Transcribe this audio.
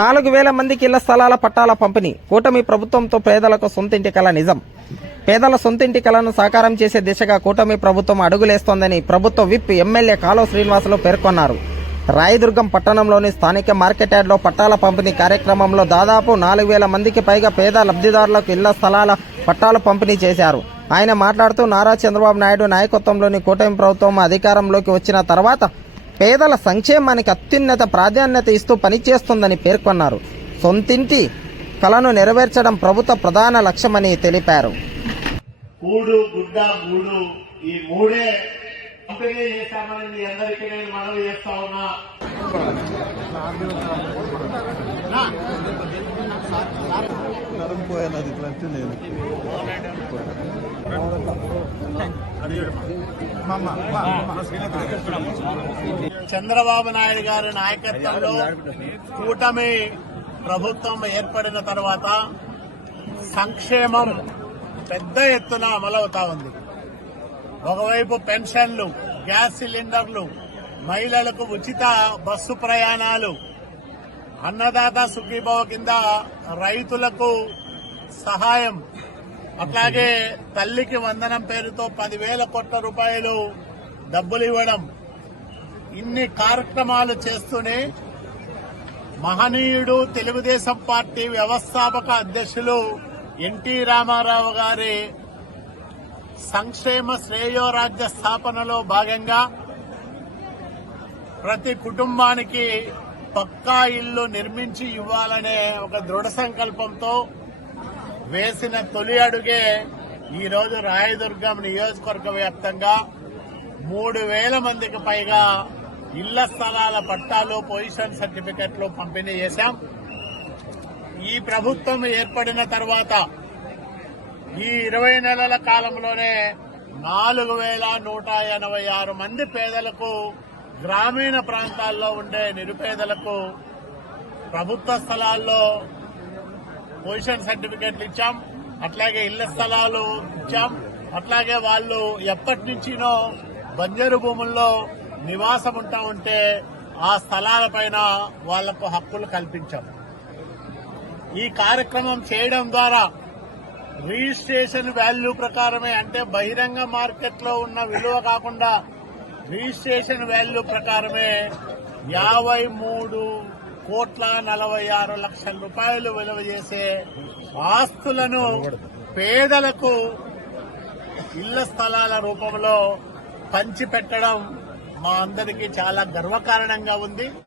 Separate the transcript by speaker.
Speaker 1: నాలుగు వేల మందికి ఇళ్ళ స్థలాల పట్టాల పంపిణీ. కూటమి ప్రభుత్వంతో పేదలకు సొంతింటి కల నిజం. పేదల సొంతింటి కలను సాకారం చేసే దిశగా కూటమి ప్రభుత్వం అడుగులేస్తోందని ప్రభుత్వ విప్ ఎమ్మెల్యే కాలో శ్రీనివాసులు పేర్కొన్నారు. రాయదుర్గం పట్టణంలోని స్థానిక మార్కెట్ యార్డ్లో పట్టాల పంపిణీ కార్యక్రమంలో దాదాపు నాలుగు వేల మందికి పైగా పేద లబ్ధిదారులకు ఇళ్ళ స్థలాల పట్టాలు పంపిణీ చేశారు. ఆయన మాట్లాడుతూ నారా చంద్రబాబు నాయుడు నాయకత్వంలోని కూటమి ప్రభుత్వం అధికారంలోకి వచ్చిన తర్వాత పేదల సంక్షేమానికి అత్యున్నత ప్రాధాన్యత ఇస్తూ పనిచేస్తుందని పేర్కొన్నారు. సొంతింటి కలను నెరవేర్చడం ప్రభుత్వ ప్రధాన లక్ష్యమని తెలిపారు.
Speaker 2: కూడు గుడ్డ గూడు ఈ మూడే పంపిణీ చేశామని అందరికీ నేను మనవి చేస్తా ఉన్నా.
Speaker 3: నేను
Speaker 2: చంద్రబాబు నాయుడు గారి నాయకత్వంలో కూటమి ప్రభుత్వం ఏర్పడిన తర్వాత సంక్షేమం పెద్ద ఎత్తున అమలవుతా ఉంది. ఒకవైపు పెన్షన్లు గ్యాస్ సిలిండర్లు మహిళలకు ఉచిత బస్సు ప్రయాణాలు అన్నదాత సుఖీభవ కింద రైతులకు సహాయం అట్లాగే తల్లికి వందనం పేరుతో పదివేల కోట్ల రూపాయలు డబ్బులు ఇవ్వడం. ఇన్ని కార్యక్రమాలు చేస్తూనే మహనీయుడు తెలుగుదేశం పార్టీ వ్యవస్థాపక అధ్యక్షులు ఎన్టీ రామారావు గారి సంక్షేమ శ్రేయోరాజ్య స్థాపనలో భాగంగా ప్రతి కుటుంబానికి పక్కా ఇల్లు నిర్మించి ఇవ్వాలనే ఒక దృఢ సంకల్పంతో వేసిన తొలి అడుగే ఈరోజు రాయదుర్గం నియోజకవర్గ వ్యాప్తంగా మూడు వేల మందికి పైగా ఇళ్ళ స్థలాల పట్టాలు పొజిషన్ సర్టిఫికెట్లు పంపిణీ చేశాం. ఈ ప్రభుత్వం ఏర్పడిన తర్వాత ఈ ఇరవై నెలల కాలంలోనే నాలుగు వేల నూట ఎనభై ఆరు మంది పేదలకు గ్రామీణ ప్రాంతాల్లో ఉండే నిరుపేదలకు ప్రభుత్వ స్థలాల్లో పొజిషన్ సర్టిఫికెట్లు ఇచ్చాం. అట్లాగే ఇళ్ళ స్థలాలు ఇచ్చాం. అట్లాగే వాళ్ళు ఎప్పటి నుంచినో బంజరు భూముల్లో నివాసం ఉంటా ఉంటే ఆ స్థలాలపైన వాళ్ళకు హక్కులు కల్పించాం. ఈ కార్యక్రమం చేయడం ద్వారా రిజిస్ట్రేషన్ వాల్యూ ప్రకారమే అంటే బహిరంగ మార్కెట్లో ఉన్న విలువ కాకుండా రిజిస్ట్రేషన్ వాల్యూ ప్రకారమే యాభై మూడు కోట్ల నలభై ఆరు లక్షల రూపాయలు విలువ చేసే ఆస్తులను పేదలకు ఇళ్ళ స్థలాల రూపంలో పంచిపెట్టడం మా అందరికీ చాలా గర్వకారణంగా ఉంది.